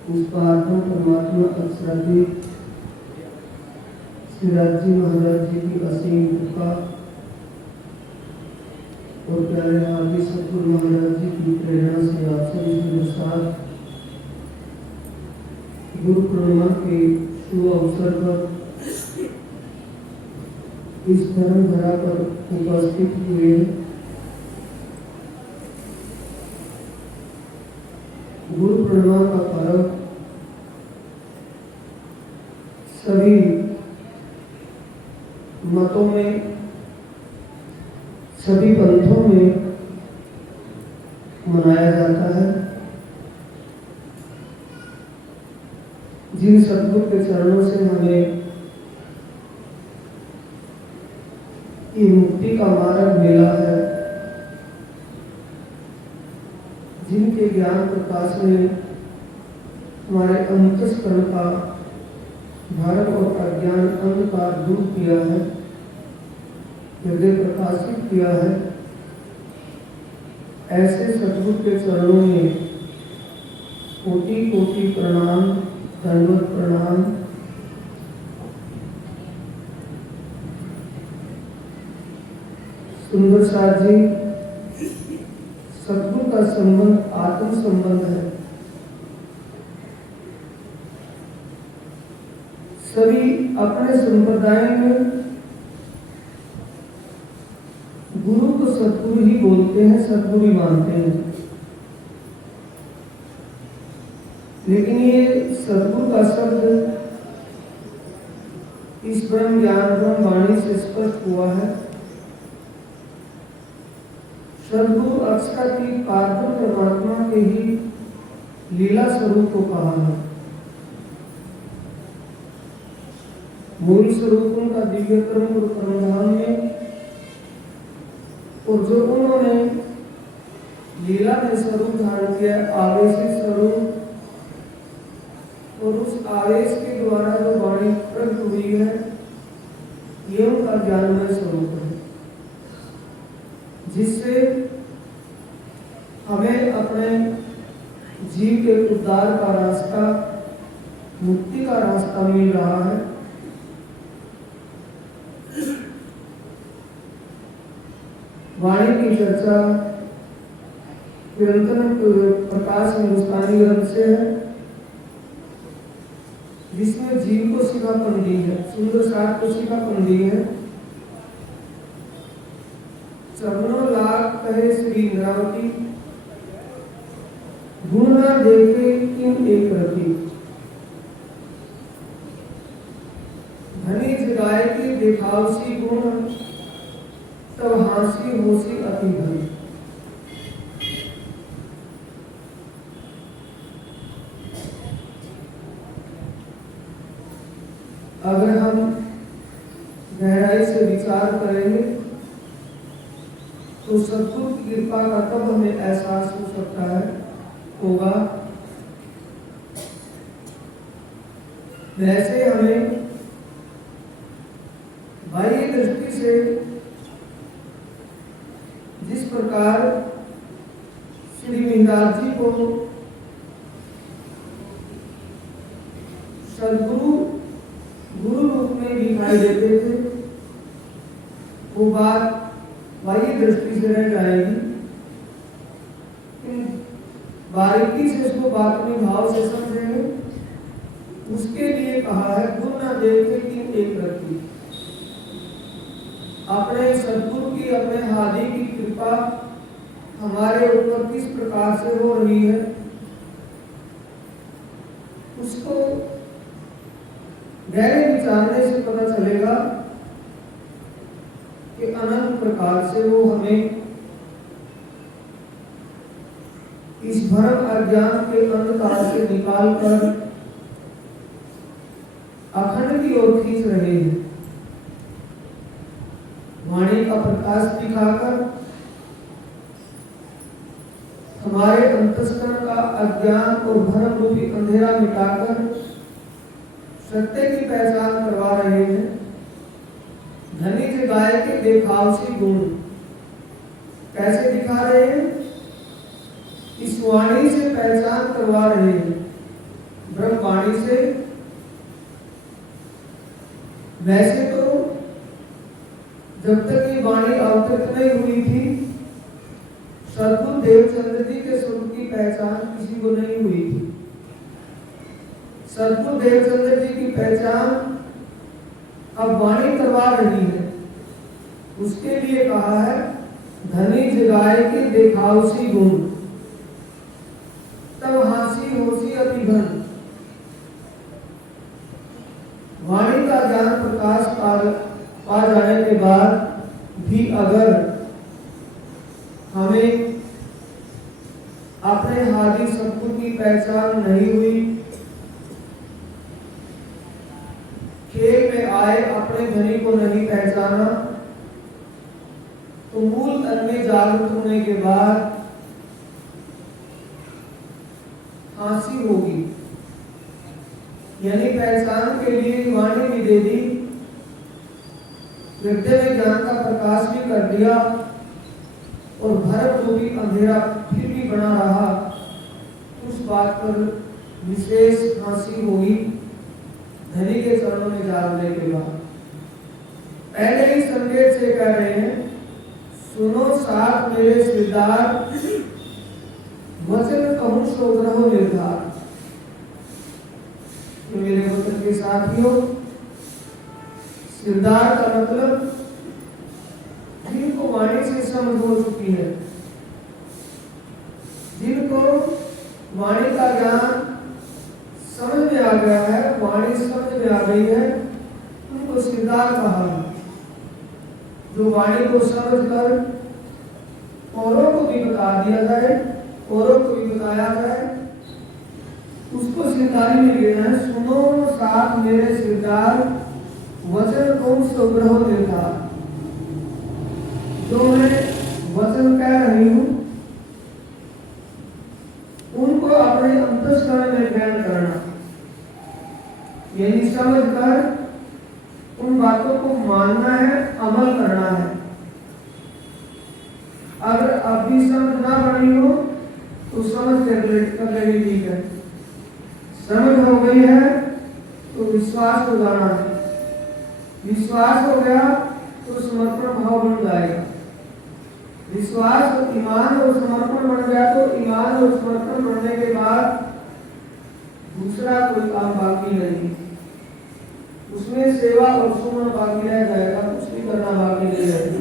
उस परमात्मा अक्षराधि श्रीराज जी महाराज जी की असीम कृपा और प्यारे आदि सतगुरु महाराज जी की प्रेरणा से आप सभी के साथ गुरु पूर्णिमा के शुभ अवसर पर इस धर्म धरा पर उपस्थित हुए गुरु पूर्णिमा का पर्व सभी मतों में, सभी पंथों में मनाया जाता है। जिन सद्गुरु के चरणों से हमें ये मुक्ति का मार्ग मिला है, जिनके ज्ञान प्रकाश ने हमारे अंतस्करण का धर्म और अज्ञान अंधकार दूर किया है, हृदय प्रकाशित किया है, ऐसे सद्गुरु के चरणों में कोटि कोटि प्रणाम, दंडवत प्रणाम। सुंदर साथ जी, सद्गुरु का संबंध आत्म संबंध है। सभी अपने संप्रदाय में गुरु को सद्गुरु ही बोलते हैं, सद्गुरु ही मानते हैं। लेकिन ये सद्गुरु का शब्द इस ब्रह्म ज्ञान ब्रह्म वाणी से स्पष्ट हुआ है। सद्गुरु अक्षराधि पारब्रह्म परमात्मा के ही लीला स्वरूप को कहा है। मूल स्वरूप उनका दिव्य क्रम गुरु परमधाम में, और जो उन्होंने लीला में स्वरूप धारण किया, आवेशी स्वरूप, और उस आवेश के द्वारा जो वाणी प्रकट हुई है, ये उनका ज्ञानमय स्वरूप है, जिससे हमें अपने जीव के उद्धार का रास्ता, मुक्ति का रास्ता मिल रहा है। वाणी की चर्चा निरंतर प्रकाश हिंदुस्तानी ग्रंथ से है, जिसमें जीव को सिखापन दी है, सुंदर साथ को सिखापन दी है। चरणों लाख कहे श्री इंद्रावती, गुण ना देखे किम एक रति, धनी जगाए की दिखावसी गुण, तब हांसी होसी अति भरी। अगर हम गहराई से विचार करेंगे तो सद्गुरु की कृपा का तब हमें एहसास हो सकता है होगा। वैसे हमें बाह्य दृष्टि से जिस प्रकार श्री मिहिरदास जी को सद्गुरु गुरु रूप में दिखाई देते थे, वो बात बाह्य दृष्टि से रह जाएगी। बारीकी से उसको बातमी भाव से समझेंगे। उसके लिए कहा है गुरु न देखे कि एक रति। अपने सद्गुरु की, अपने हादी की कृपा हमारे ऊपर किस प्रकार से हो रही है, उसको गहरे विचारने से पता चलेगा कि अनंत प्रकार से वो हमें इस भ्रम अज्ञान के अंधकार से निकालकर अखंड की ओर खींच रहे हैं। वाणी का प्रकाश दिखाकर हमारे अंतस्करण का अज्ञान और भ्रम रूपी अंधेरा मिटाकर सत्य की पहचान करवा रहे हैं। धनी जगाए के देखावसी गुण कैसे दिखा रहे हैं? इस वाणी से पहचान करवा रहे हैं वाणी से। वैसे तो जब तक ये वाणी अवतरित नहीं हुई थी, सद्गुरु देवचंद्र जी के स्वरूप की पहचान किसी को नहीं हुई थी। सद्गुरु देवचंद्र जी की पहचान अब वाणी करवा रही है। उसके लिए कहा है, धनी जगाए के देखावसी गुण, तब हासी होसी अति घन। वाणी का ज्ञान प्रकाश पा जाने के बाद भी अगर हमें अपने हादी सद्गुरु की पहचान नहीं हुई, खेल में आए अपने धनी को नहीं पहचाना, तो मूल तन में जागृत होने के बाद हांसी होगी। यानी पहचान के लिए वाणी भी दे दी, हृदय में ज्ञान का प्रकाश भी कर दिया, और भरम रूपी अंधेरा फिर भी बना रहा, उस बात पर विशेष हांसी होगी धनी के चरणों में जाने के बाद। पहले ही संकेत से कह रहे हैं, सुनो साथ मेरे सिरदार, वचन कहूं सो ग्रहो निर्धार। तो मेरे वचन के साथियों, सिरदार का मतलब जिनको वाणी से समझ हो चुकी है, जिनको वाणी का ज्ञान समझ में आ गया है, वाणी समझ में आ गई है, उनको सिरदार कहा। जो वाणी को समझकर औरों को भी बता दिया जाए, औरों को भी बताया जाए, उसको सिरदारी में लेना है। सुनो साथ मेरे सिरदार, वचन कौन सो ग्रहो निर्धार। जो मैं वचन कह रही हूं, उनको अपने अंतःकरण में ग्रहण करना, यानी समझकर उन बातों को मानना है, अमल करना है। अगर अभी समझ ना बनी हो तो समझ कर लेनी ठीक है, समझ हो गई है तो विश्वास हो जाना है, विश्वास हो गया तो समर्पण भाव बन जाएगा, विश्वास और ईमान और समर्पण बन गया तो ईमान और समर्पण बनने के बाद दूसरा कोई काम बाकी नहीं, उसमें सेवा और सुमन बाकी रह जाएगा, कुछ भी करना बाकी नहीं रहेगा।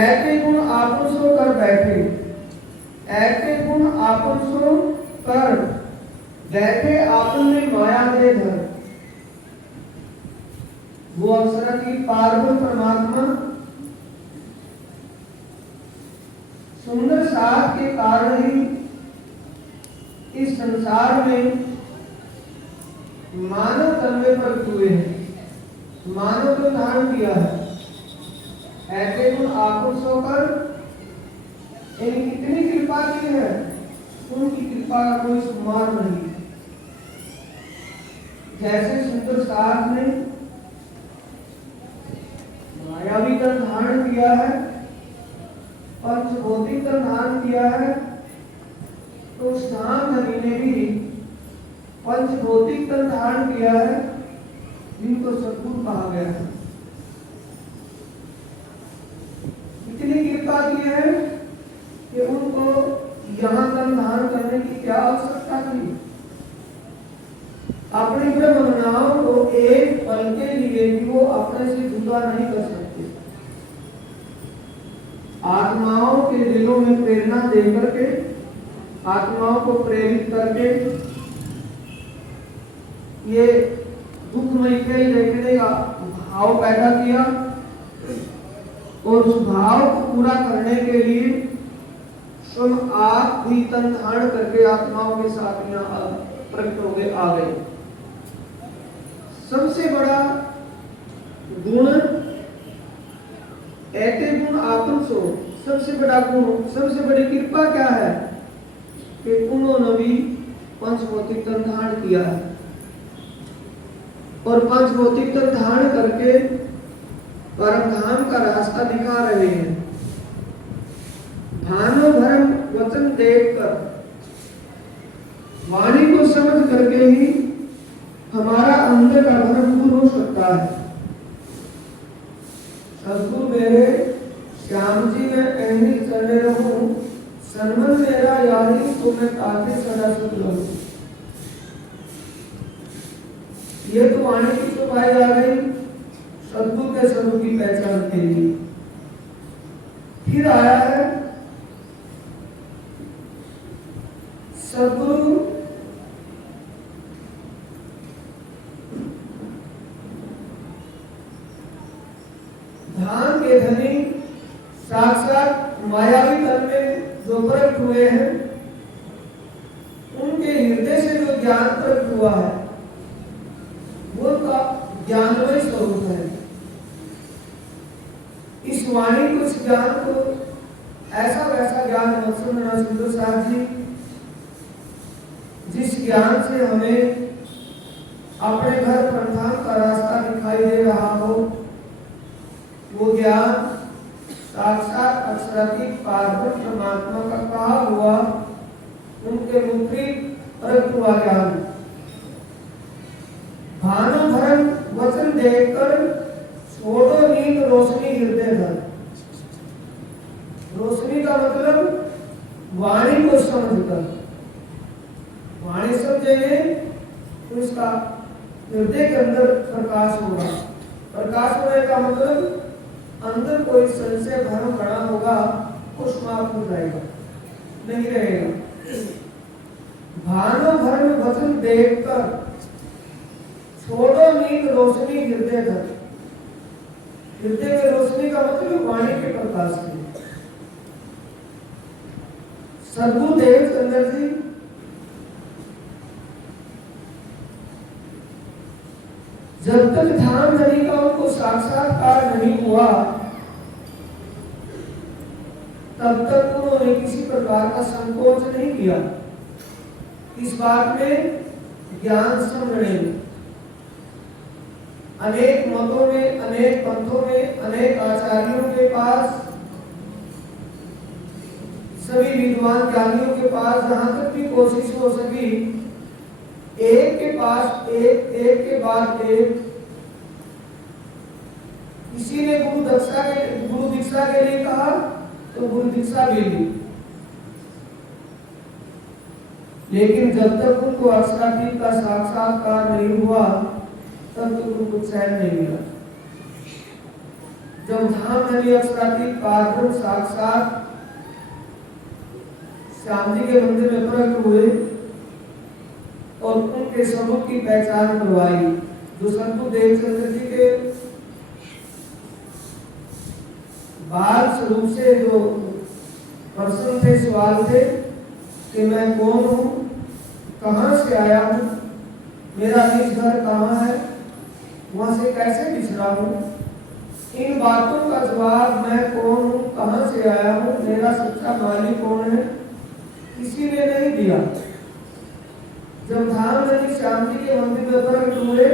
ऐसे गुण आपन सो कर बैठे, ऐसे गुण आपन सो कर बैठे, आपन में माया दे धर। वो अवसर की पार्वती परमात्मा सुंदर साथ के कारण ही इस संसार में मानव तन में प्रकट हुए हैं, मानव को धारण किया है। ऐसे गुण आपको सोकर कितनी कृपा की है, उनकी कृपा का कोई सम्मान नहीं। जैसे सुंदर साथ ने मायावी तन धारण किया है, पंचभौतिक तन धारण किया है, तो श्याम धनी ने भी पंचभौतिक तन धारण किया है, जिनको सद्गुरु कहा गया है। इतनी कृपा की है कि उनको यहाँ तन धारण करने की क्या आवश्यकता थी। अपनी ब्रह्मनाओं को एक पल के लिए भी वो अपने से जुदा नहीं कर सकते। आत्माओं के दिलों में प्रेरणा देकर के, आत्माओं को प्रेरित करके ये दुखमय खेल देखने का भाव पैदा किया, और उस भाव को पूरा करने के लिए स्वयं आप भी तन धारण करके आत्माओं के साथ यहाँ प्रकट हो गए, आ गए। सबसे बड़ा गुण ऐसे गुण आपन सो, सबसे बड़ा गुण, सबसे बड़ी कृपा क्या है कि उन्होंने भी पंचभौतिक तन धारण किया है, और पंचभौतिक तन धारण करके परम धाम का रास्ता दिखा रहे हैं। भानो भरम वचन देखकर, वाणी को समझ करके ही हमारा अंदर का भ्रम दूर हो सकता है। सद्गुरु मेरे श्याम जी मैं ऐनी चले रहूं, सन्मन मेरा यारी तो मैं ताते सदा सुख रहूं। ये तो वाणी की चौपाई आ गई सद्गुरु के स्वरूप की पहचान के लिए। फिर आया है सद्गुरु धाम के धनी साक्षात मायावी तन में जो प्रकट हुए हैं, उनके हृदय से जो ज्ञान प्रकट हुआ है वो का ज्ञानमय स्वरूप है। इस वाणी को, इस ज्ञान को ऐसा वैसा ज्ञान मत सुनना सुंदर साहब जी, जिस ज्ञान से हमें अपने घर प्रधान का रास्ता दिखाई दे रहा हो, वो ज्ञान साक्षात अक्षरातीत पारब्रह्म परमात्मा का कहा हुआ उनके विपरीत प्रकट हुआ ज्ञान। भानु भरन वचन देखकर छोड़ो नींद रोशनी हृदय धर। रोशनी का मतलब वाणी को समझकर, वाणी समझेंगे तो इसका हृदय के अंदर प्रकाश होगा। प्रकाश होने का मतलब अंदर कोई संशय भ्रम बना होगा वो समाप्त हो जाएगा, नहीं रहेगा। भानु भरन वचन देखकर छोड़ो नींद रोशनी हृदय धर। हृदय की रोशनी का मतलब वाणी के प्रकाश से। सद्गुरु देवचंद्र जी जब तक ध्यान धनी का उनको साक्षात्कार नहीं हुआ, तब तक उन्होंने किसी प्रकार का संकोच नहीं किया इस बात में ज्ञान समझने में। अनेक मतों में, अनेक पंथों में, अनेक आचार्यों के पास, सभी विद्वान ज्ञानियों के पास जहां तक भी कोशिश हो सकी, एक के पास एक के बाद एक, किसी ने गुरु दीक्षा के लिए कहा तो गुरु दीक्षा भी ली, लेकिन जब तक उनको अक्षरातीत का साक्षात्कार नहीं हुआ तब तक उनको चैन नहीं मिला। जब धाम धनी अक्षरातीत पारब्रह्म साक्षात श्याम जी के मंदिर में प्रकट हुए और उनके स्वरूप की पहचान करवाई, जो सद्गुरु देवचंद्र जी के बाल स्वरूप से जो प्रश्न थे, सवाल थे कि मैं कौन हूँ, कहाँ से आया हूँ, मेरा निज घर कहाँ है, वहां से कैसे बिछड़ा हूँ, इन बातों का जवाब मैं कौन हूँ, कहाँ से आया हूँ, मेरा सच्चा मालिक कौन है, किसी ने नहीं दिया। जब धाम धनी श्याम जी के मंदिर में प्रकट हुए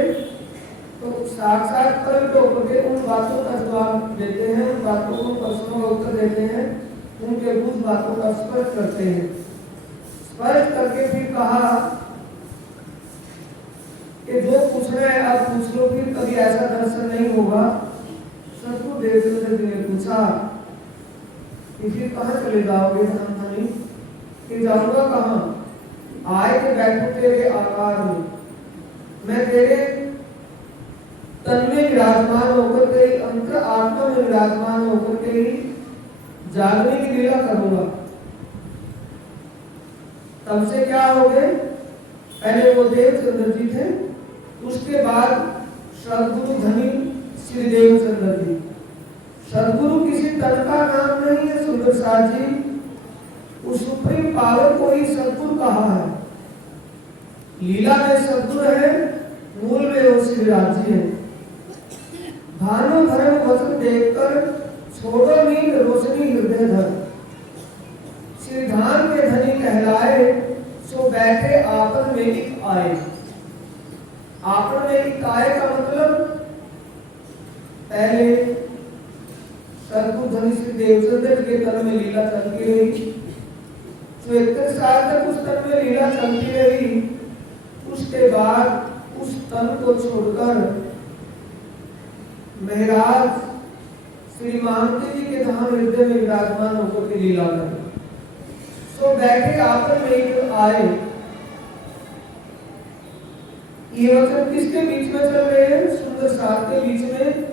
तो साक्षात प्रकट होकर के उन बातों का जवाब देते हैं, उन बातों को प्रश्नों का उत्तर देते हैं, उनके कुछ बातों का स्पष्ट करते हैं। स्पष्ट करके फिर कहा कि जो पूछना है आप पूछ लो, फिर कभी ऐसा दर्शन नहीं होगा। सद्गुरु देवचंद्र जी ने पूछा कि फिर कहाँ चले जाओगे धाम धनी, कि जाऊंगा कहाँ, आए के बैठो तेरे आकार में, मैं तेरे तन में विराजमान होकर के, अंतर आत्मा में विराजमान होकर के ही जागने की लीला करूंगा। तब से क्या हो गए, पहले वो देवचंद्र जी थे, उसके बाद सद्गुरु धनी श्री देवचंद्र जी। सद्गुरु किसी तन का नाम नहीं है सुंदर साथ जी, उस सुप्रीम पावर को ही सद्गुरु कहा है। लीला में सद्गुरु है, मूल में वो श्री राजी है। भानु भरन वचन देखकर छोड़ो नींद रोशनी हृदय धर। श्री धाम के धनी कहलाए सो बैठे आपन में एक आए। आपन में एक आए का मतलब पहले सद्गुरु धनी श्री देवचंद्र के तन में लीला चलती रही, 74 साल तक उस तन में लीला चलती रही। बाद उस तन को छोड़कर महाराज श्री महामती जी के धाम हृदय में विराजमान होकर के लीला करें। सो बैठे आकर में आए, ये वचन किसके बीच में चल रहे हैं? सुंदर साथ के बीच में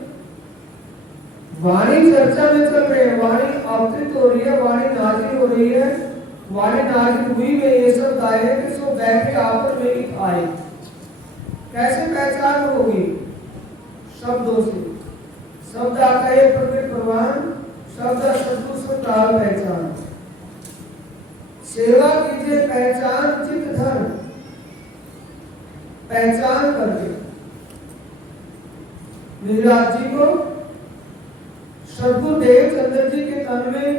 वाणी चर्चा में चल रहे हैं। वाणी अवतरित हो रही है, वाणी नाजिल हो रही है। वाणी नाजिल हुई में ये शब्द आए हैं कि सो बैठे आकर में आए। कैसे पहचान होगी? शब्दों से। शब्द आता है प्रकट प्रमाण, शब्द सदगुरु काल पहचान। सेवा कीजिए पहचान चित्त धर, पहचान करके निराज जी को सदगुरुदेव चंद्र जी के तन में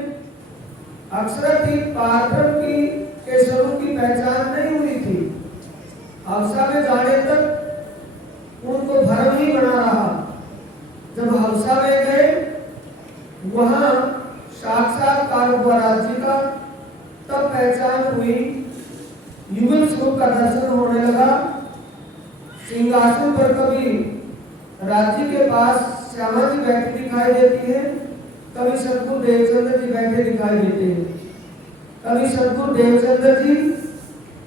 अक्षरथी पारब्रह्म की के स्वरूप की पहचान नहीं हुई थी। हवसा में जाने तक उनको भ्रम ही बना रहा। जब हवसा में गए, वहां साक्षात्कार हुआ राज्य का, तब पहचान हुई, युगल स्वरूप का दर्शन होने लगा। सिंहासन पर कभी राज्य के पास श्यामा जी बैठी दिखाई देती है, कभी सदगुरु देवचंद्र जी बैठे दिखाई देते हैं। कभी सदगुरु देवचंद्र जी,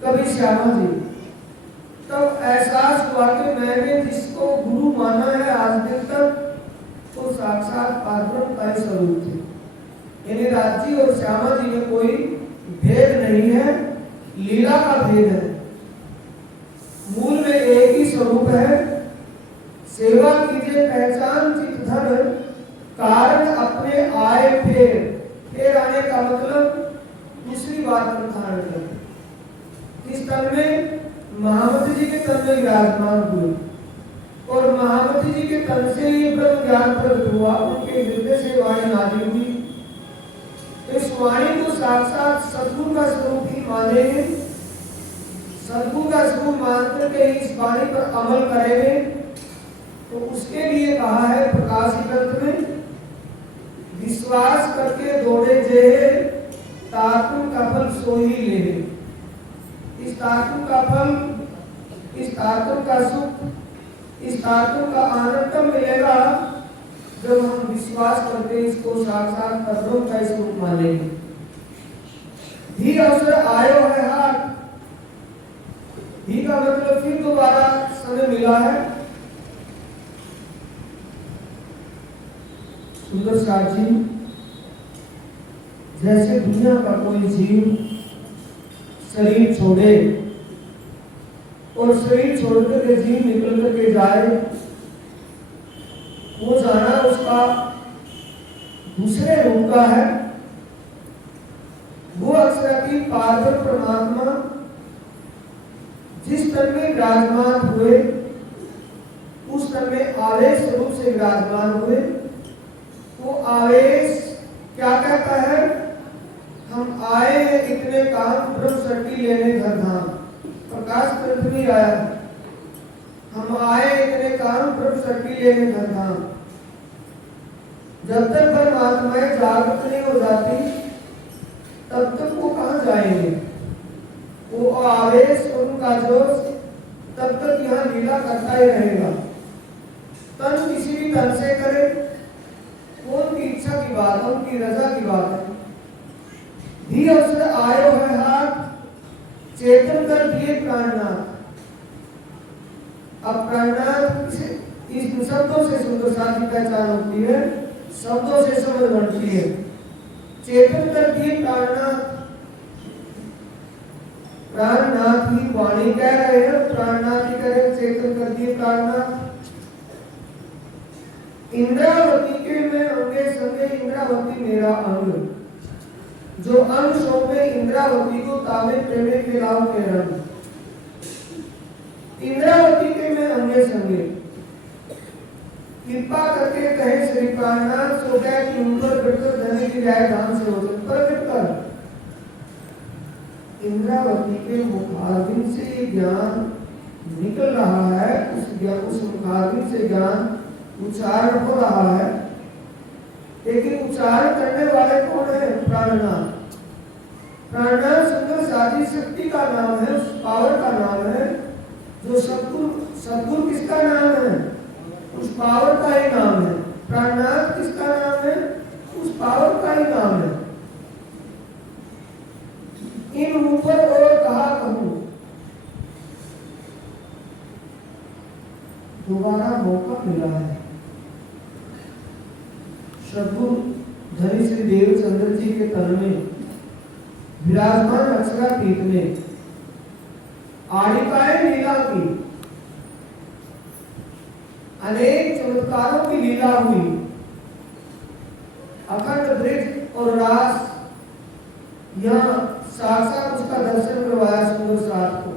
कभी श्यामा जी। तब एहसास हुआ कि मैंने जिसको गुरु माना है आज दिन तक, तो साक्षात पारब्रह्म का ही स्वरूप थे। यानी राज्य और श्यामा जी में कोई भेद नहीं है, लीला का भेद है। मूल में एक ही स्वरूप है। सेवा कीजिए पहचान चित्त धर, कारण अपने आए फेर आने का मतलब दूसरी बात निर्धारण कर। इस तन में महामती जी के तन में विराजमान हुए और महामती जी के तन से ही ब्रह्म ज्ञान प्रकट हुआ। उनके हृदय से वाणी नाजिल हुई। इस वाणी को साक्षात सदगुरु का स्वरूप ही मानेंगे। सदगुरु का स्वरूप मानकर के इस वाणी पर अमल करेंगे तो उसके लिए कहा है प्रकाश ग्रंथ में, विश्वास करके दौड़े जे तातुन का फल सोही ले। इस तातुन का फल, इस तातुन का सुख, इस तातुन का आनंद तब मिलेगा जब हम विश्वास करके इसको साक्षात परब्रह्म का स्वरूप मानेंगे। भी अवसर आयो है हाथ, भी का मतलब फिर दोबारा समय मिला है। सुंदर साथ जी, जैसे दुनिया का कोई जीव शरीर छोड़े और शरीर छोड़ करके जीव निकल करके जाए, वो जाना उसका दूसरे रूप का है। वो अक्षराती पारब्रह्म परमात्मा जिस तन में विराजमान हुए, उस तन में आवेश रूप से विराजमान हुए। वो आवेश क्या कहता है? हम आए हैं इतने काम ब्रह्म शक्ति लेने घर धाम। प्रकाश ग्रंथ में आया, हम आए इतने काम ब्रह्म शक्ति लेने घर धाम। जब तक परमात्माएं जागृत नहीं हो जाती, तब तक वो कहाँ जाएंगे? वो आवेश उनका जोश तब तक यहाँ लीला करता ही रहेगा। तन किसी भी तन से करे, वो उनकी इच्छा की बात है, उनकी रजा की बात है। भी अवसर आयो है हाथ, चेतन कर दिए प्राणनाथ। अब प्राणनाथ इस शब्दों से सुंदर साथ की पहचान होती है, शब्दों से समझ बनती है। चेतन कर दिए प्राणनाथ, प्राणनाथ ही वाणी कह रहे हैं, प्राणनाथ ही कह रहे, चेतन कर दिए प्राणनाथ। इंद्रावती के में अंगे संगे इंद्रावती मेरा अंग, जो अंग सौंपे इंद्रावती को तावे प्रेमे के लाभ के रंग। इंद्रावती के में अंगे संगे कृपा करके कहे श्री प्राणनाथ, सो क्या कि उन पर बैठकर धने की जाए धाम से हो प्रकट कर। इंद्रावती के मुखारबिंद से ये ज्ञान निकल रहा है, उस मुखारबिंद से ज्ञान उच्चारण हो रहा है, लेकिन उच्चारण करने वाले कौन है? प्राणनाथ। प्राणनाथ सुंदर साधी शक्ति का नाम है, उस पावर का नाम है जो सद्गुरु किसका नाम है? उस पावर का ही नाम है। प्राणनाथ किसका नाम है? उस पावर का ही नाम है। इन ऊपर और कहा कहूं, दोबारा मौका मिला है। सद्गुरु धनी श्री देवचंद्र जी के तन में विराजमान अक्षरापीठ में आड़िकाएं लीला की, अनेक चमत्कारों की लीला हुई। अखंड ब्रज और रास यहाँ साक्षात उसका दर्शन करवाया सुंदर साथ को।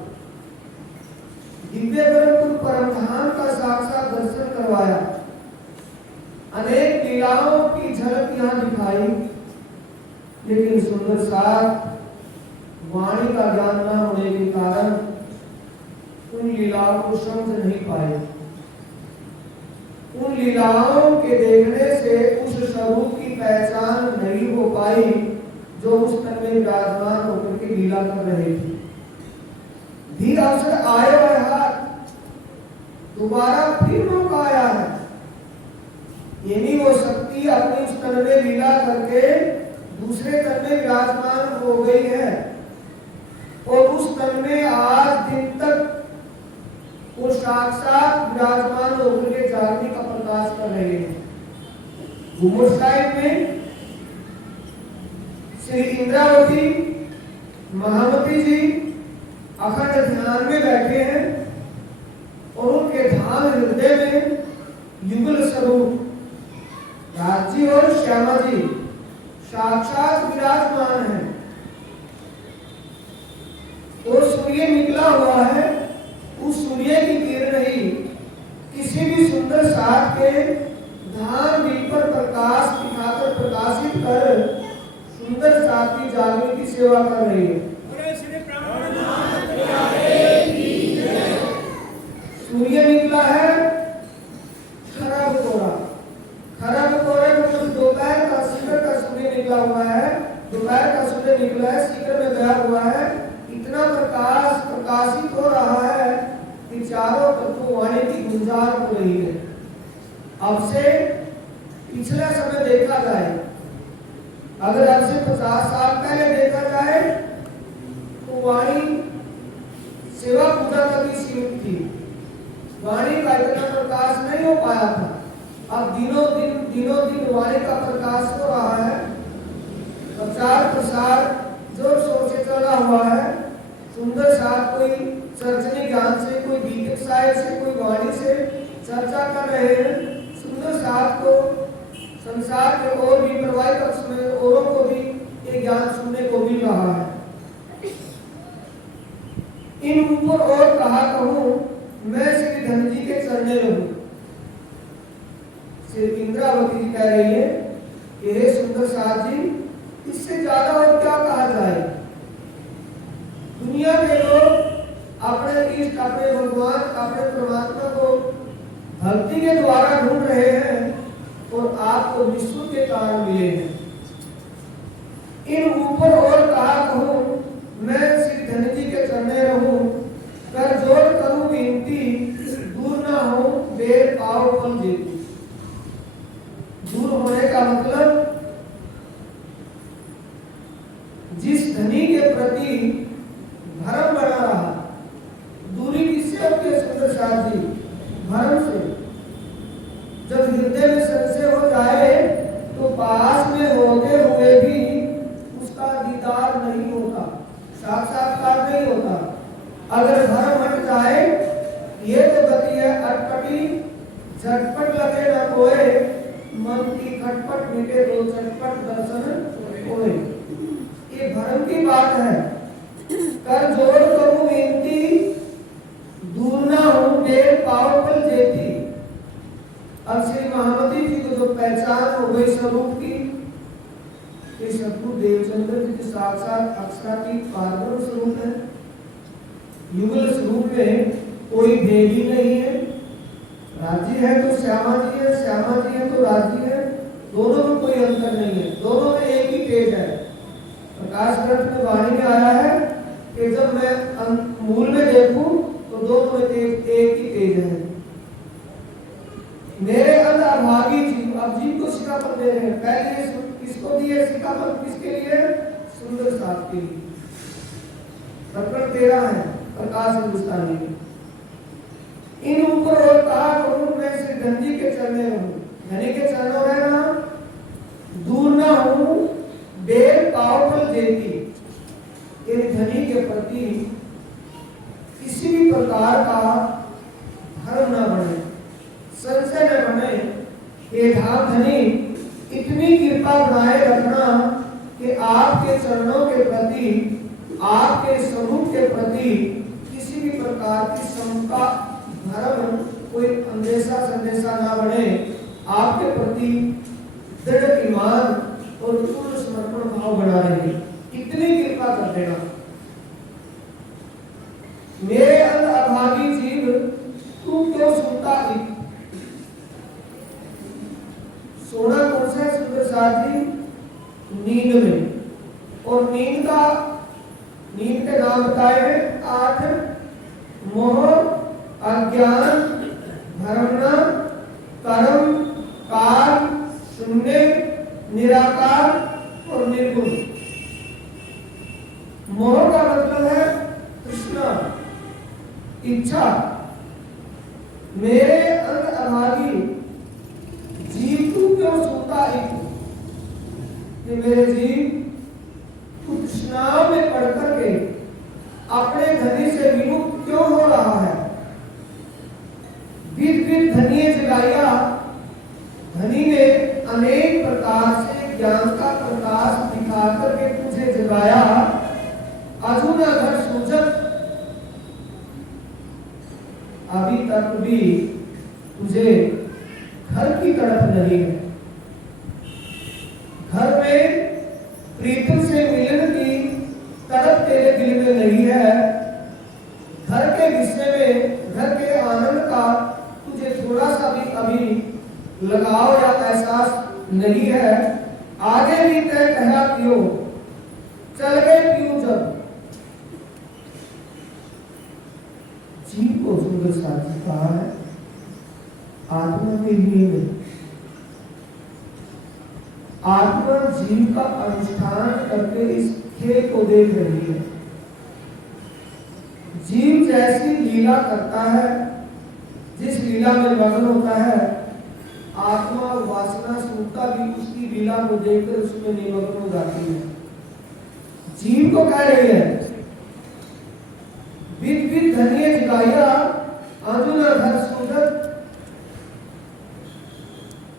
दिव्य ब्रह्मपुर परमधाम का साक्षात दर्शन करवाया। अनेक लीलाओं की झलक यहाँ दिखाई, लेकिन सुंदर साथ वाणी का ज्ञान न होने के कारण उन लीलाओं को समझ नहीं पाए। उन लीलाओं के देखने से उस स्वरूप की पहचान नहीं हो पाई जो उस तन में विराजमान होकर के लीला कर रहे थे। भी अवसर आया है, दोबारा फिर मौका आया है। यही वो शक्ति अपनी उस तन में लीला करके दूसरे तन में विराजमान हो गई है और उस तन में आज दिन तक वो साक्षात विराजमान होकर के जागने का प्रकाश कर रहे हैं। घुमर साहिब में श्री इंद्रावती महामती जी अखंड ध्यान में बैठे हैं और उनके धाम हृदय में युगल स्वरूप राजी और श्यामा जी साक्षात विराजमान है। और सूर्य निकला हुआ है, उस सूर्य की किरण ही किसी भी सुंदर साथ के धाम दिल पर प्रकाश दिखाकर प्रकाशित कर सुंदर साथ की जागरण की सेवा कर रही है। सूर्य निकला है खराब कोरा, खराब कोरे मतलब दोपहर का शिखर का सूर्य निकला हुआ है। दोपहर का सूर्य निकला है, शिखर में गया हुआ है। इतना प्रकाश प्रकाशित हो रहा है कि चारों तरफ वाणी की गुंजार हो रही है। अब से पिछला समय देखा जाए, अगर अब से 50 साल पहले देखा जाए तो वाणी सेवा पूजा तक ही सीमित थी। वाणी का इतना प्रकाश नहीं हो पाया था। अब दिनों दिन वाणी का प्रकाश हो रहा है। प्रचार प्रसार जोर शोर से चला हुआ है। सुंदर साथ कोई चर्चनी ज्ञान से, कोई गीतिक साहित्य से, कोई वाणी से चर्चा कर रहे हैं। सुंदर साथ को संसार के और भी प्रवाही पक्ष में औरों को भी ये ज्ञान सुनने को मिल रहा है। इन ऊपर और कहा कहूं, मैं श्री धन जी के चरणे रहूं। श्री इंद्रावती जी कह रही है कि हे सुंदर साथ जी, इससे ज्यादा और क्या कहा जाए। दुनिया के लोग अपने इष्ट, अपने भगवान, अपने परमात्मा को भक्ति के द्वारा ढूंढ रहे हैं और आपको विश्व के कारण मिले हैं। इन ऊपर और कहा कहूं, मैं श्री धन जी के चरणे रहूं। कर जोड़ करूं विनती, दूर ना हो बेर पाओ फल देती। दूर होने का मतलब जिस धनी के प्रति भरम बना रहा, दूरी किससे होती है सुंदर साथ जी? भरम से। जब हृदय में संशय हो जाए तो पास में होते हुए भी उसका दीदार नहीं होता, साक्षात्कार नहीं होता। अगर भरम हट जाए, ये तो गति है अटपटी, झटपट लगे न कोई, मन की खटपट मिटे तो झटपट दर्शन होए। ये भरम की बात है। कर जोड़ करूं विनती, दूर ना हो बेर पाओ फल जेती। अब श्री महामती जी को जो पहचान हो गई स्वरूप की, ये सद्गुरु देवचंद्र जी के साक्षात अक्षरातीत पारब्रह्म स्वरूप है। युगल स्वरूप में कोई भेद ही नहीं है। राजी है तो श्यामा जी है, श्यामा जी है तो राजी है। दोनों में कोई अंतर नहीं है, दोनों में एक ही तेज है। प्रकाश ग्रंथ में वाणी में आया है कि जब मैं मूल में देखूं तो दोनों में प्रकरण 13 है प्रकाश हिंदुस्तानी में। इन ऊपर और कहा करूं मैं श्री धनी के चरणों रहूं, धनी के चरणों रहना, दूर ना हूं बेल पावफल देती। एक धनी के प्रति किसी भी प्रकार का धर्म न बने, संशय न बने। ये धाम धनी इतनी कृपा बनाए रखना कि आपके चरणों के प्रति, आपके स्वरूप के प्रति किसी भी प्रकार की शंका, धर्म, कोई अंदेशा संदेशा ना बने। आपके प्रति दृढ़ ईमान और पूर्ण समर्पण भाव बना रहे, इतनी कृपा कर देना। मेरे अंध अभागी जीव तू क्यों सुनता है? सोना कौन सा है सुंदर साथ जी? नींद में। और नींद के नाम बताए हैं 8, मोह, अज्ञान, भ्रमणा, कर्म, काल, शून्य, निराकार और निर्गुण। मोह का मतलब है तृष्णा, इच्छा। मेरे अंग अभागी जीव तू क्यों सोता है? कि मेरे जीव तू तृष्णा में पड़ करके अपने धनी से विमुख क्यों हो रहा है? विद विद धनी जगाया, धनी ने अनेक प्रकार से ज्ञान का प्रकाश दिखा करके तुझे जगाया। अधूरा घर सूझत, अभी तक भी तुझे घर की तरफ नहीं है। घर में प्रीतम से मिलन की तरफ तेरे दिल में नहीं है। घर के विषय में, घर के आनंद का तुझे थोड़ा सा भी अभी लगाव या एहसास नहीं है। आगे भी तय कहा पियो, चल गए पियो जब। जीव को सुंदर साथी कहा है आत्मा के लिए नहीं। आत्मा जीव का अनुष्ठान करके इस खेल को देख रही है। जीव जैसी लीला करता है, जिस लीला में मग्न होता है, आत्मा वासना सुनता भी उसकी लीला को देखकर उसमें निमग्न हो जाती है। जीव को कह रही है विद विद धनिय जगाया, अधुना घर सूझत,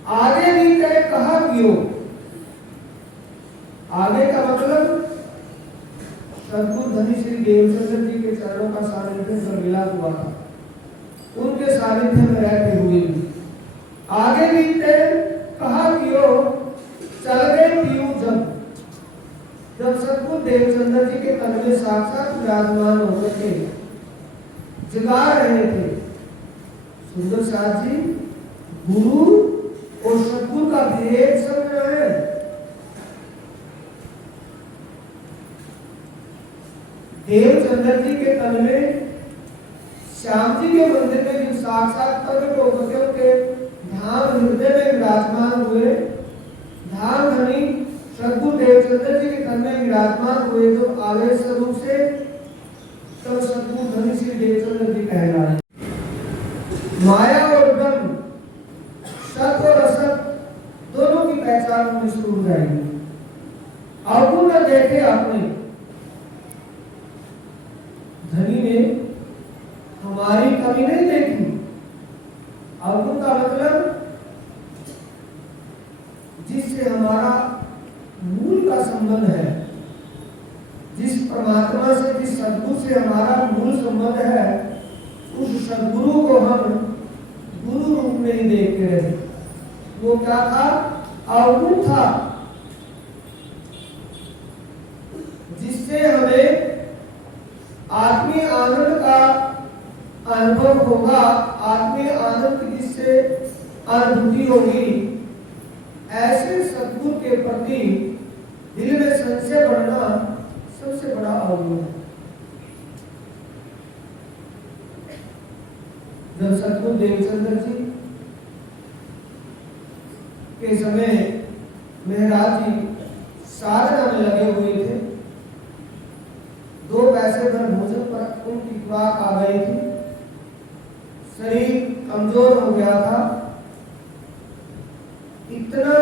आगे भी कहे कहा पियो। आगे का मतलब सद्गुरु धनी श्री देवचंद्र जी के चरणों का सानिध्य पर मिलाप हुआ था, उनके सानिध्य में रहते हुए भी आगे भी कहा पियो, चल गए पियो जब। जब सद्गुरु देवचंद्र जी के तन में साक्षात विराजमान होकर के जगा रहे थे। सुंदर साथ जी गुरु और सद्गुरु का भेद समझ रहे हैं। देवचंद्र जी के तन में श्याम जी के मंदिर में जो साक्षात प्रकट होकर के धाम हृदय में विराजमान हुए, धाम धनी सद्गुरु देवचंद्र जी के तन में विराजमान हुए तो आवेश स्वरूप से, तब सद्गुरु धनी श्री देवचंद्र जी कहलाए। माया और ब्रह्म, सत और असत दोनों की पहचान उनमें शुरू हो जाएगी। अवगुण न देखे आपने, धनी ने हमारी कमी नहीं देखी। अवगुण का मतलब जिससे हमारा मूल का संबंध है, जिस परमात्मा से, जिस सद्गुरु से हमारा मूल संबंध है, उस सद्गुरु को हम गुरु रूप में ही देखते रहे। वो क्या था? अवगुण था, जिससे हमें आत्मीय आनंद का अनुभव होगा, आत्मीय आनंद की जिससे अनुभूति होगी। ऐसे सद्गुरु के प्रति दिल में संशय बढ़ना सबसे बड़ा अवगुण है। जब सद्गुरु देवचंद्र जी के समय महाराज जी साधना में लगे हुए थे, 2 पैसे भर भोजन पर उनकी खुराक आ गई थी। शरीर कमजोर हो गया था, इतना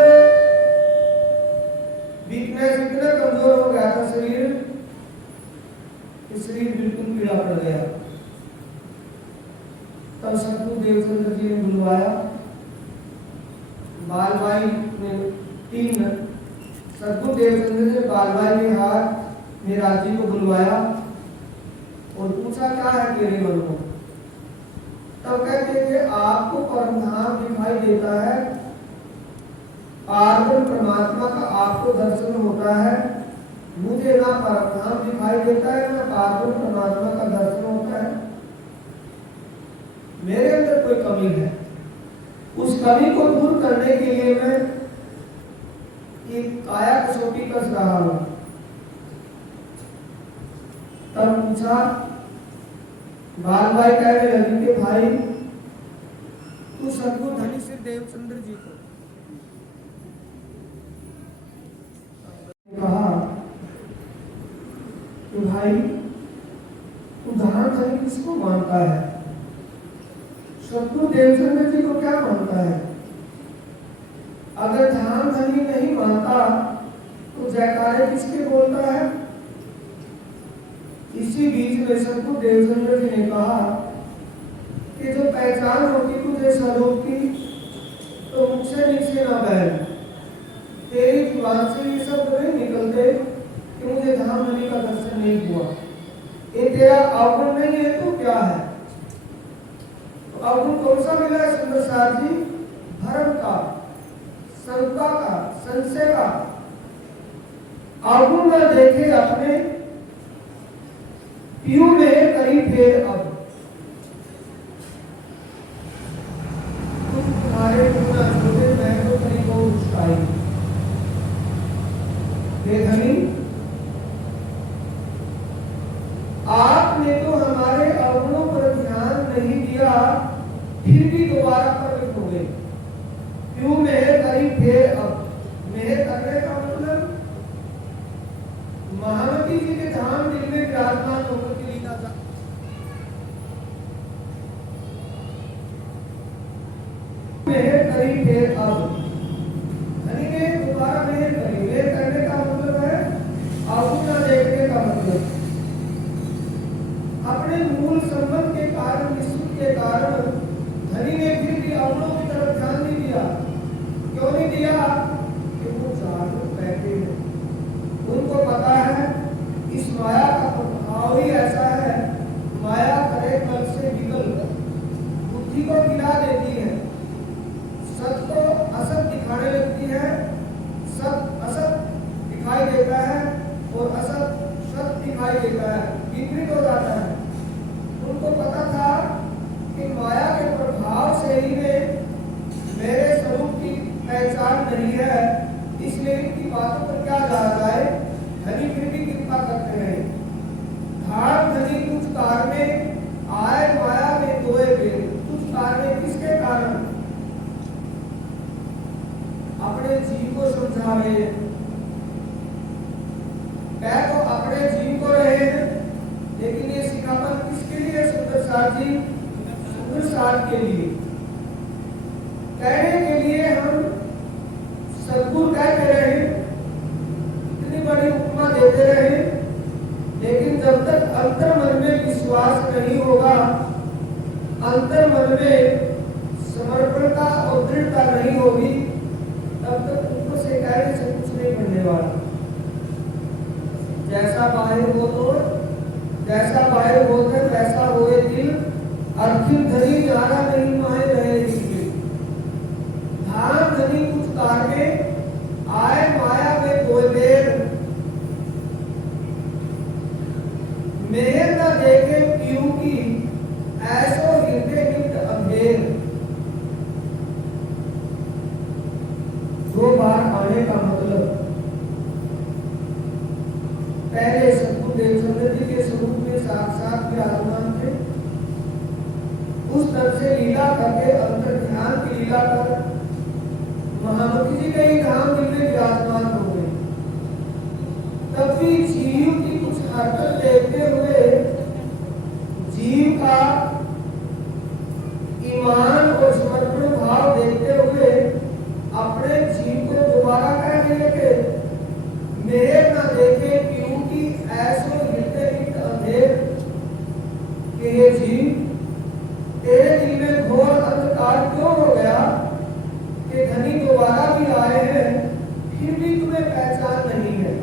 वीकनेस, इतना कमजोर हो गया था शरीर कि शरीर बिल्कुल पीड़ा पड़ गया। तब सतगुरु देवचंद्र जी ने बुलवाया। बालवाई ने 3 सतगुरु देवचंद्र जी बालवाई के हाथ महाराज जी को बुलवाया और पूछा क्या है तेरे मन को। तब कहते कि आपको परमधाम दिखाई देता है, पार्वण परमात्मा का आपको दर्शन होता है, मुझे ना परमधाम दिखाई देता है ना पार्वण परमात्मा का दर्शन होता है। मेरे अंदर कोई कमी है, उस कमी को दूर करने के लिए मैं एक काया कसौटी कस रहा हूं। तब पूछा, बालबाई कहने लगी कि भाई तू सतगुरु धनी श्री देवचंद्र जी को कहा कि भाई तू धाम धनी किसको मानता है? सतगुरु देवचंद्र जी को क्या मानता है? अगर धाम धनी नहीं मानता तो जयकारे किसके बोलता है? इसी बीच में सतगुरु देवचंद्र जी ने कहा कि जो पहचान होती तुझे स्वरूप की तो मुख से नीचे ना बह, तेरी जुबान से ये शब्द नहीं निकलते कि मुझे धाम धनी का दर्शन नहीं हुआ। ये तेरा अवगुण नहीं है तो क्या है? तो अवगुण कौन सा मिला है सुंदर साथ जी? भरम का, शंका का, संशय का। अवगुण न देखे अपने पीयू में करी फेर अब, तुम तुम्हारे गुना छोटे मैं तो करी को उछाई। धनी आपने तो हमारे अवगुणों पर ध्यान नहीं दिया, फिर भी दोबारा प्रकट हो गए। क्यों मेहर करी फेर अब? मेहर करने का मतलब महामती जी के धाम दिल में विराजमान होकर के लीला था। मेहर करी फेर अब, धनी ने दोबारा मेहर करी। मेहर करने का मतलब है अवगुण न देखने का मतलब। अपने मूल संबंध के कारण, विश्व के कारण धनी ने फिर भी अवगुणों की तरफ ध्यान नहीं दिया। क्यों नहीं दिया? कि वो जागरूक बैठे हैं, उनको पता है इस माया का प्रभाव ही ऐसा है। माया करे कल से विकल, बुद्धि को गिरा देती है, सत को असत दिखाने लगती है, सत असत दिखाई देता है और असत सत दिखाई देता है, विपरीत हो जाता है। उनको पता था कि माया के प्रभाव से ही में मेरे स्वरूप की पहचान नहीं है, इसलिए इनकी बातों पर क्या जाना जाए। धनी फिर भी कृपा करते रहे। धाम धनी कुछ कार में आए माया में दोए बेर। कुछ कार में किसके कारण? अपने जीव को समझा रहे, कह तो अपने जीव को रहे, लेकिन ये सिखापन किसके लिए? सुंदर साथ जी, सुंदर साथ के लिए। कहने के लिए हम सतगुरु कहते रहे, इतनी बड़ी उपमा देते रहे, लेकिन जब तक अंतर मन में विश्वास नहीं होगा, अंतर मन में समर्पणता और दृढ़ता नहीं होगी, तब तक उनको से कहने से कुछ नहीं बनने वाला। जैसा बाहर हो तो जैसा बाहर होते वैसा होए दिल, अर्थिल धनी जाना नहीं माहे रहे दिल। धाम धनी कुछ कार में आए माया में कोई देर, मेहर न देखे पीयू की ऐसो हृदय नित अंधेर। 2 बार आने का मतलब, पहले सतगुरु देवचंद्र जी के स्वरूप में साक्षात विराजमान थे, उस तरह से लीला करके अंतर ध्यान की लीला कर महामती जी के ही धाम दिल में विराजमान हो गए। तब भी जीव की कुछ हरकत देखते कि ये जीव तेरे दिल में घोर अंधकार क्यों हो गया कि धनी दोबारा भी आए हैं फिर भी तुम्हें पहचान नहीं है।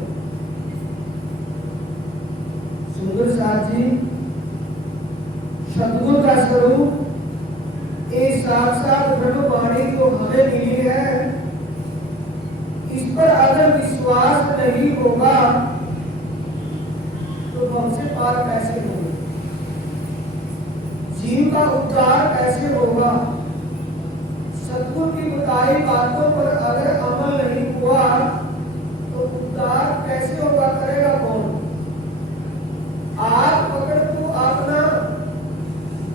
सुंदर साथ जी, सद्गुरु का स्वरूप ये साक्षात ब्रह्मवाणी जो हमें मिली है, इस पर अगर विश्वास नहीं होगा तो हमसे पार कैसे होगा, जीव का उद्धार कैसे होगा। सतगुरु की बताई बातों पर अगर अमल नहीं हुआ तो उद्धार कैसे होगा, करेगा कौन। आग पकड़ तू अपना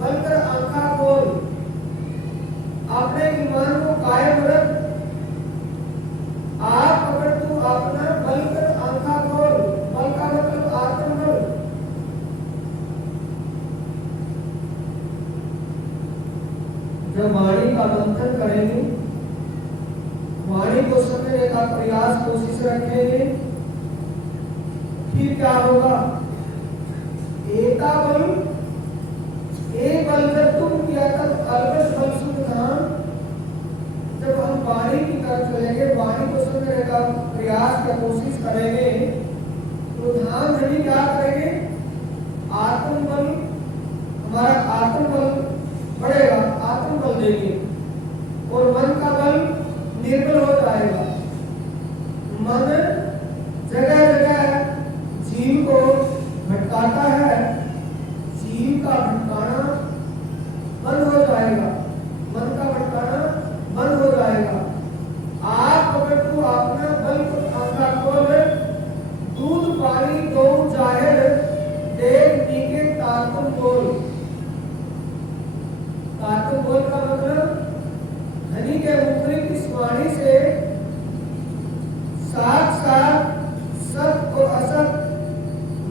बनकर आंखा खोल, अपने ईमान को कायम रख। आग पकड़ तू अपना बनकर आंखा खोल, बल का मतलब आत्मबल। जब वाणी का मंथन करेंगे, वाणी को समझने का प्रयास कोशिश रखेंगे, फिर क्या होगा। एका बल एक बल जब तुम किया तब अलबस बल सुख धाम। जब हम वाणी की तरफ चलेंगे, वाणी को समझने का प्रयास का कोशिश करेंगे, तो धाम धनी क्या करेंगे, आत्मबल, हमारा आत्मबल बढ़ेगा, आत्मबल देंगे और मन का बल निर्बल हो जाएगा। मन जगह जगह जीव को भटकाता है, जीव का भटकाना बंद हो जाएगा, मन का भटकाना बंद हो जाएगा। आप पकड़ तू अपना बल को आंखा खोल, दूध पानी दो जाहिर, देख नीके तातुम बोल। तातुम बोल का मतलब धनी के मुखरिक इस वाणी से साथ सत और असत,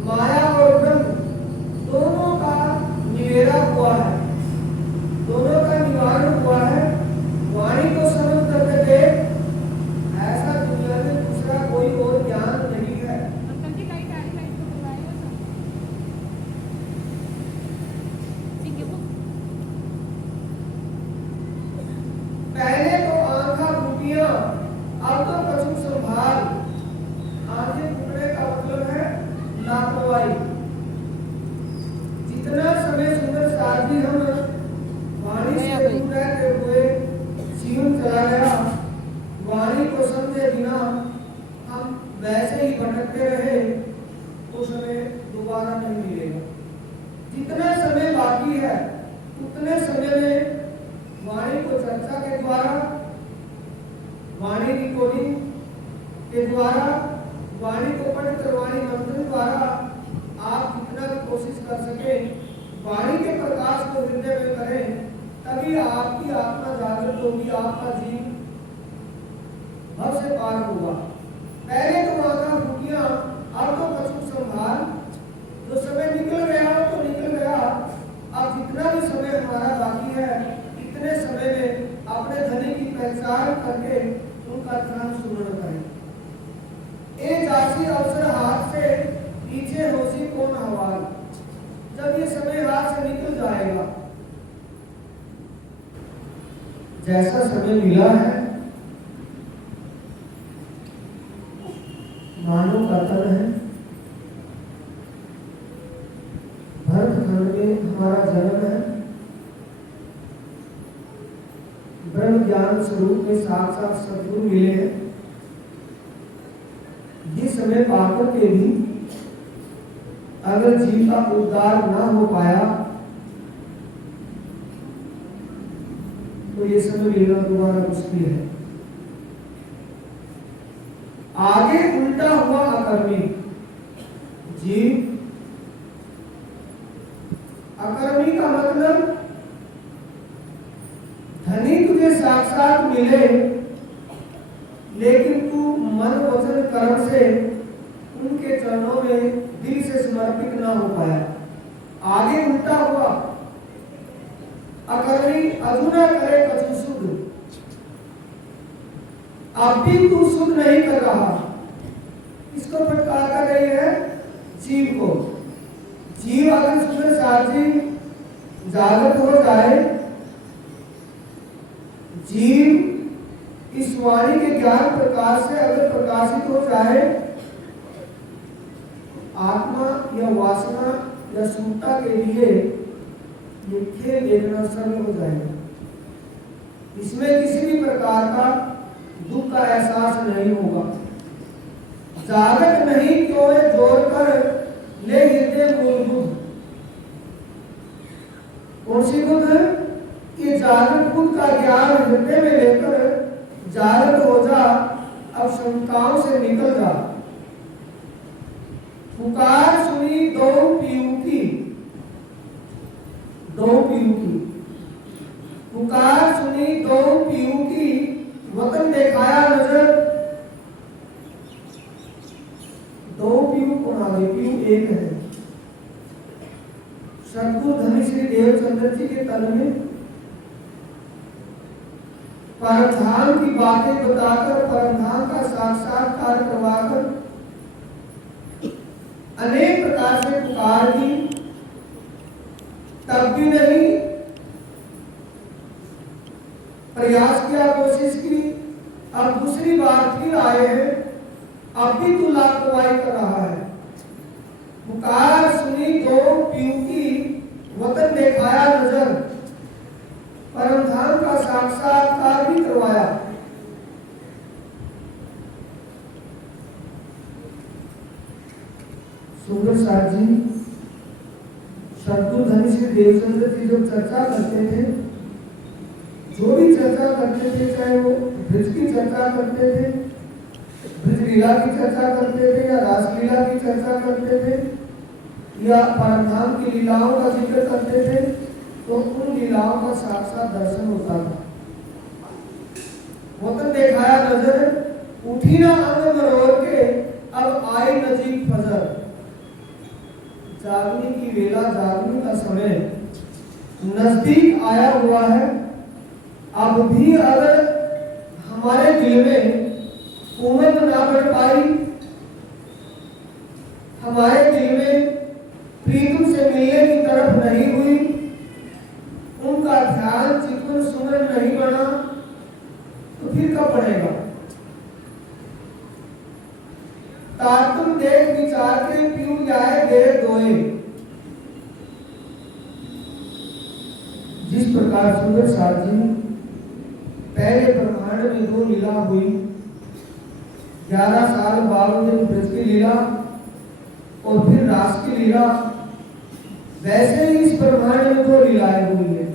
माया और ब्रह्म दोनों का निवेरा हुआ है, दोनों का निवारण हुआ है। वाणी को समझ करके ऐसा दुनिया में दूसरा कोई और ज्ञान नहीं है। पहले तो आंखा फूटिया, अब तो कछु संभाल। आंखें फूटने का मतलब है लापरवाही। जितना समय सुंदर साथी हम वाणी से दूर रहते हुए जीवन चला गया, वाणी को समझे बिना हम वैसे ही भटकते रहे, वो समय दोबारा नहीं मिलेगा। जितना समय बाकी है उतने समय में वाणी को चर्चा के द्वारा, वाणी रिकॉर्डिंग के द्वारा, वाणी को पढ़कर वाणी मंथन द्वारा आप जितना भी कोशिश कर सके वाणी के प्रकाश को हृदय में करें, तभी आपकी आत्मा जागृत होगी, आपका जीव भव से पार होगा। पहले तो आंखा फूटिया, अब तो कछु संभाल। जो समय निकल गया तो निकल गया, अब जितना भी समय हमारा बाकी है इतने समय में अपने धनी की पहचान करके उनका ध्यान सुमरण करें। ए जासी अवसर हाथ से पीछे होशी कौन हवाल। जब ये समय हाथ से निकल जाएगा, जैसा समय मिला है मानव का तन है, भरतखंड में हमारा जन्म है, ब्रह्म ज्ञान स्वरूप में साक्षात सद्गुरु मिले हैं। जिस समय पाकर के भी अगर जीव का उद्धार ना हो पाया तो ये समय मिलना दोबारा मुश्किल है। आगे उल्टा हुआ अकर्मी जीव। अकर्मी का मतलब धनी तुझे साक्षात मिले, लेकिन तू मन वचन कर्म से उनके चरणों में दिल से समर्पित ना हो पाया। आगे उल्टा हुआ अकर्मी अधूरा करे कछु शुद्ध। अब भी तू शुद्ध नहीं कर रहा, इसको फटकार कर रही है जीव को। जीव अगर सुंदर साथी जागृत हो जाए, जीव इस वाणी के ज्ञान प्रकाश से अगर प्रकाशित हो जाए, आत्मा या वासना या सुखता के लिए ये खेल देखना सरल हो जाएगा। इसमें किसी भी प्रकार का दुख का एहसास नहीं होगा। जागृत नहीं क्यों है जोड़कर ले हृदय मूल बुद्ध। कौन सी बुद्ध? ये जागृत बुद्ध का ज्ञान हृदय में लेकर जागृत हो जा, अब शंकाओं से निकल जा। पुकार सुनी दो पीऊ की, दो पीऊ की पुकार सुनी दो पीऊ की, वतन दिखाया नजर। दो पीऊ कौन आ गए? पीऊ एक है। सदगुरु धनी श्री देवचंद्र जी के तन में परमधाम की बातें बताकर, परमधाम का साक्षात्कार करवाकर अनेक प्रकार से पुकार की, तब भी नहीं। प्रयास किया, कोशिश की, अब दूसरी बार फिर आए हैं, अब भी तू लापरवाही कर रहा है। पुकार सुनी दो पीऊ की, वतन दिखाया नजर। परमधाम का साक्षात्कार भी करवाया। सुंदर साथ जी, सदगुरु धनी श्री देवचंद्र जी जो चर्चा करते थे, जो भी चर्चा करते थे, चाहे वो ब्रज की चर्चा करते थे, ब्रज लीला की चर्चा करते थे, या रासलीला की चर्चा करते थे, या परमधाम की लीलाओं का जिक्र करते थे, तो उन लीलाओं का साक्षात दर्शन होता था। वतन दिखाया नजर, उठी ना अंग मरोड़ के, अब आई नजीक फजर। जागने की वेला, जागने का समय नजदीक आया हुआ है। अब भी अगर हमारे दिल में उमंग ना बढ़ पाई, हमारे दिल में प्रीतम से मिलने की तरफ नहीं हुई, उनका ध्यान चित्तन सुमरन नहीं बना, तो फिर कब बढ़ेगा? तारतम देख विचार के पीऊ जाए देर दोए। जिस प्रकार सुंदर साथ जी पहले ब्रह्मांड में दो लीला हुई, 11 साल 52 दिन ब्रज की लीला और फिर रास की लीला, वैसे ही इस ब्रह्मांड में दो लीलाएं हुई है।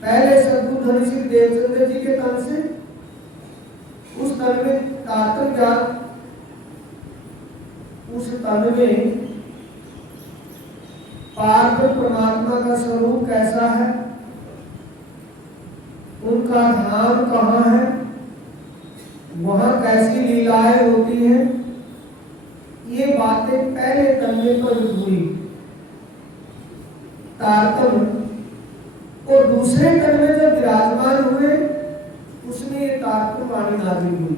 पहले सदगुरु धनी श्री देवचंद्र जी के तन से, उस तन में तात्व ज्ञान, उस तन में पारब्रह्म परमात्मा का स्वरूप कैसा है, उनका धाम कहाँ है, वहां कैसी लीलाएं होती हैं, ये बातें पहले तन में प्रकट हुई तारतम, और दूसरे तन में जब विराजमान हुए, उसमें ये तारतम वाणी नाजिल हुई।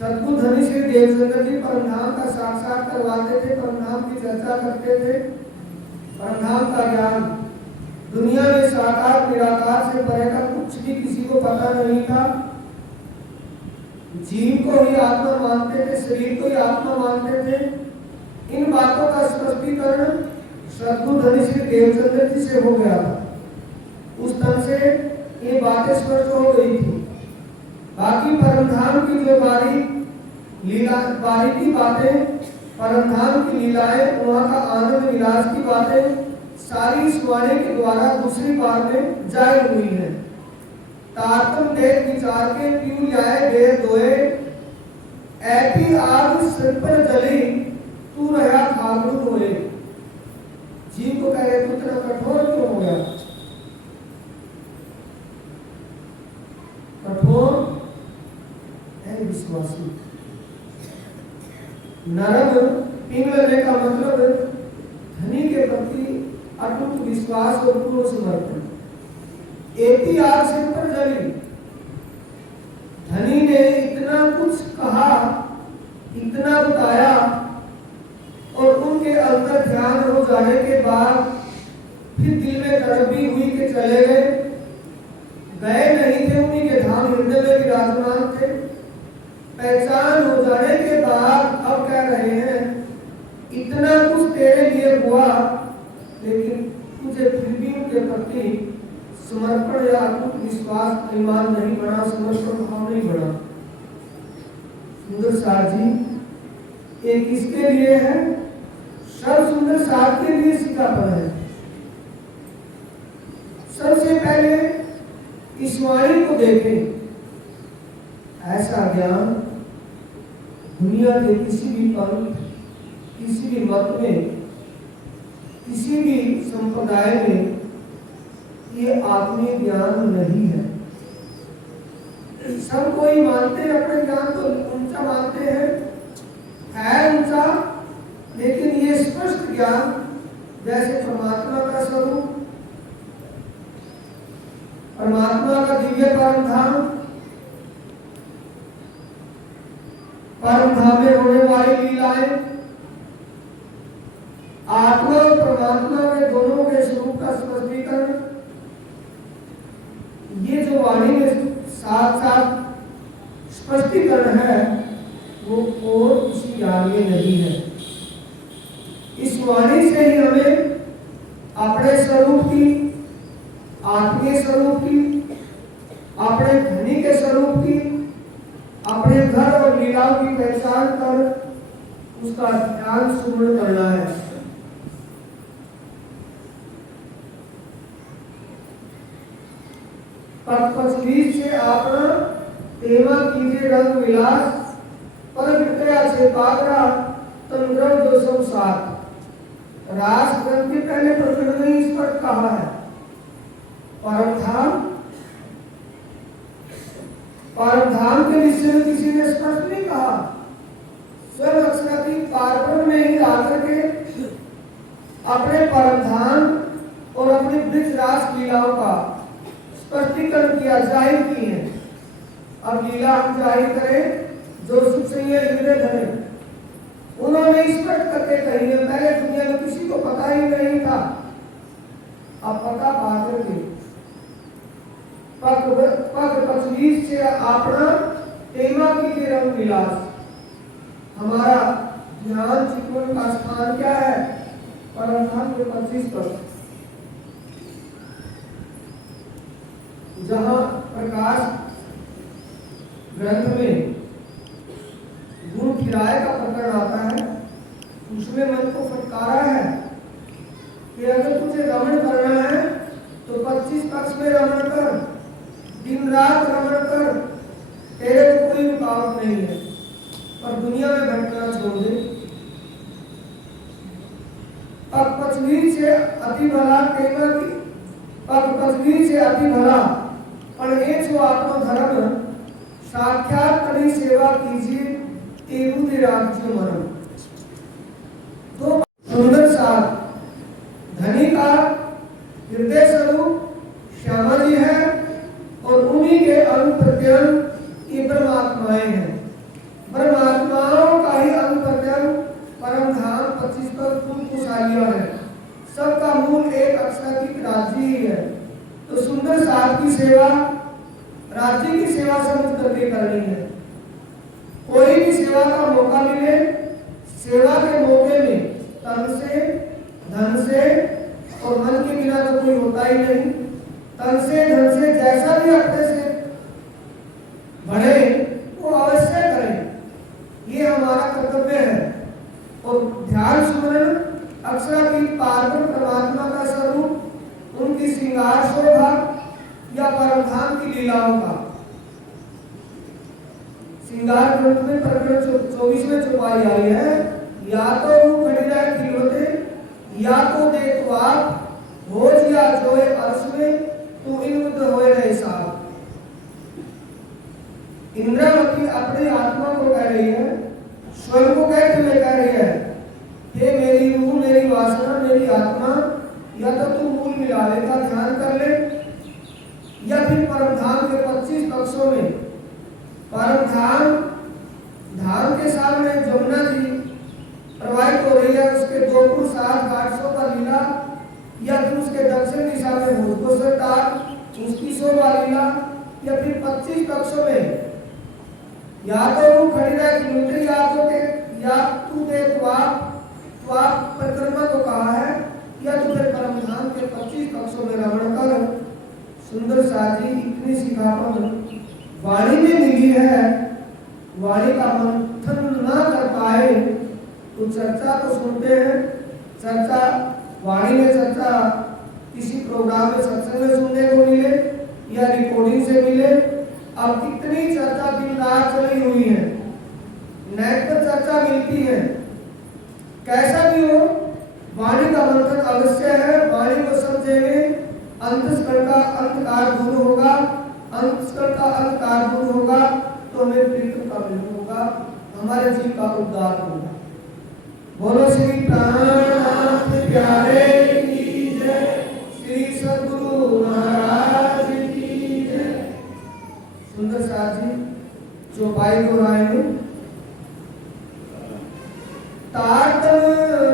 सदगुरु धनी श्री देवचंद्र जी परमधाम का साक्षात करवाते थे, परमधाम की चर्चा करते थे। परमधाम का ज्ञान दुनिया में साकार निराकार से परे का कुछ भी किसी को पता नहीं था। जीव को ही आत्मा मानते थे, शरीर को ही आत्मा मानते थे। इन बातों का स्पष्टीकरण सदगुरु धनी श्री देवचंद्र जी से हो गया था। उस तन से ये बातें स्पष्ट हो गई थी। बाकी परमधाम की जो बारीकी बातें, परमधाम की लीलाएं, वहाँ का आनंद विलास की बातें सारी इस वाणी के द्वारा दूसरी बार में जाहिर हुई है। तारतम देख विचार के पीऊ जाए देर दोए, ऐसी आग सिर पर जली, तू रहा खागरू होए। जीव को कह रहे तू इतना कठोर क्यों हो गया? कठोर है विश्वासी। नरम पिंगलने का मतलब धनी के प्रति अटूट विश्वास और पूर्ण समर्पण। एपी आग सिर पर जली, धनी ने इतना कुछ कहा, इतना बताया, और उनके अंतर ध्यान हो जाने के बाद फिर दिल में तड़पी हुई के चले गए, गए नहीं थे, उन्हीं के धाम हृदय में विराजमान थे। पहचान हो जाने के बाद अब कह रहे हैं इतना कुछ तेरे लिए हुआ, लेकिन तुझे फिर भी उनके प्रति समर्पण या अटूट विश्वास ईमान नहीं बना, समर्पण भाव नहीं बना। सुंदर सार जी ये किसके लिए है? सर्व सुंदर सार के लिए सिखापन है। सबसे पहले इस वाणी को देखें, ऐसा ज्ञान दुनिया के किसी भी पंथ, किसी भी मत में, किसी भी संप्रदाय में ये आत्मीय ज्ञान नहीं है। सब कोई मानते हैं, अपने ज्ञान को ऊंचा मानते हैं, है ऊंचा, लेकिन ये स्पष्ट ज्ञान जैसे परमात्मा का स्वरूप, परमात्मा का दिव्य परम धाम, परम धाम में होने वाली लीलाएं, आत्मा और परमात्मा के दोनों के स्वरूप का स्पष्टीकरण, ये जो वाणी में साथ साथ स्पष्टीकरण है वो और किसी ज्ञान में नहीं है। इस वाणी से ही हमें अपने स्वरूप की, आत्मीय स्वरूप की, अपने धनी के स्वरूप की, अपने घर और लीलाओं की पहचान कर उसका ध्यान सुमरण करना है। पथपथलीस से आपना तेवा कीजिए रंग विलास, पर विक्रया से पागरा तंद्रव 207। रास ग्रंथ के पहले प्रकरण में इस पर कहा है। परम धाम के विषय में किसी ने स्पष्ट नहीं कहा। स्वयं अक्षरातीत पारब्रह्म ने ही आकर के अपने परम धाम और अपनी वृक्ष रास लीलाओं का स्पष्टीकरण किया, जाहिर की है। अब लीला हम जाहिर करें जो सुख से हृदय धरे, उन्होंने स्पष्ट करके कही है। पहले दुनिया में किसी को पता ही नहीं था, अब पता पाकर के पग पचलीस से अपना तेमा कीजिए रंग विलास। हमारा ध्यान चितवन का स्थान क्या है? परम धाम के 25 पर, जहां प्रकाश ग्रंथ में गुरु किराए का प्रकरण आता है, उसमें मन को फटकारा है कि अगर तुझे रमण करना है तो 25 पक्ष में रमण कर, दिन रात रमण कर, तेरे को कोई रुकावट नहीं है, पर दुनिया में भटकना छोड़ दे। पग पचवीं से अति भला तेमा की, पग पचवीं से अति भला पर एक जो आत्म धर्म साक्षात करी सेवा कीजिए तेरु दे राज्य मरम। तो सुंदर सार धनी का हृदय स्वरूप श्यामा जी है और उन्हीं के अंग प्रत्यंग ये परमात्माएं हैं। परमात्माओं का ही अंग प्रत्यंग परम धाम 25 पर खुशालिया है। सबका मूल एक अक्षरातीत राज्य ही है। तो सुंदर सार की सेवा, राज्य की सेवा समझ करके करनी है। कोई भी सेवा का मौका मिले, सेवा के मौके में तन से, धन से और मन के बिना तो कोई होता ही नहीं। तन से, धन से, जैसा भी अपने से बढ़े वो अवश्य करें, ये हमारा कर्तव्य है। और ध्यान सुमरण अक्षरातीत पारब्रह्म परमात्मा का स्वरूप, उनकी श्रृंगार शोभा या परमधाम की लीलाओं का श्रृंगार ग्रंथ में प्रकरण 24 में छुपाई आई है। या तो रूप खड़ीरा खिलवते, या तो देखवात भोज या जोए अर्श में तू इनमुद्ध होए रहे साहब। इंद्रावती अपनी आत्मा को कह रही है, स्वयं को कहते हुए कह रही है, हे मेरी रूह, मेरी वासना, मेरी आत्मा, या तो तू मूल मिलावे का ध्यान कर ले, या फिर परम धाम के 25 पक्षों में परम धाम के सामने जमुना जी प्रवाहित हो रही है, उसके गोकुल 7 घाटों का लीला, या फिर उसके शोभा लीला या फिर 25 पक्षों में या तो वो खड़ी रह कि मुद्री या तू दे त्वाप परिक्रमा को कहा है, या तो फिर परमधाम के 25 पक्षों में रमण कर सुंदर साजी इतनी सिखापन वाणी में मिली है, वाणी का मंथन ना कर पाए तो चर्चा तो सुनते हैं, चर्चा वाणी में चर्चा किसी प्रोग्राम में सत्संग में सुनने को मिले या रिकॉर्डिंग से मिले। अब कितनी चर्चा दिन रात चली हुई है, नेट पर चर्चा मिलती है, कैसा भी हो वाणी का मंथन अवश्य है। वाणी को समझेंगे अंतस्करण का अंधकार दूर होगा, अंतस्करण का अंधकार दूर होगा तो हमें प्रीतम का मिलन होगा, हमारे जीव का उद्धार होगा। बोलो श्री प्राणनाथ प्यारे की जय, श्री सद्गुरु महाराज की जय। सुंदर साथ जी चौपाई को आएंगे। तारतम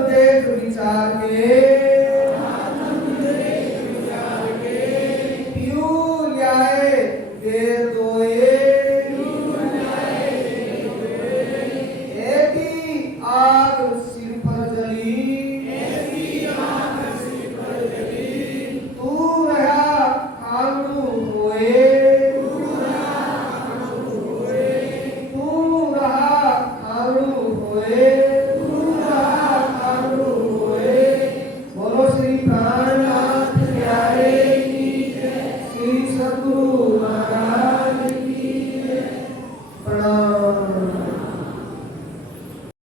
देख विचार के पीऊ ल्याए देर दोए, एकी आग सिर पर जली, तू रहा आंगू होए, तू रहा आंगू होए, बोलो श्री प्राणनाथ प्यारे की जय, श्री सद्गुरु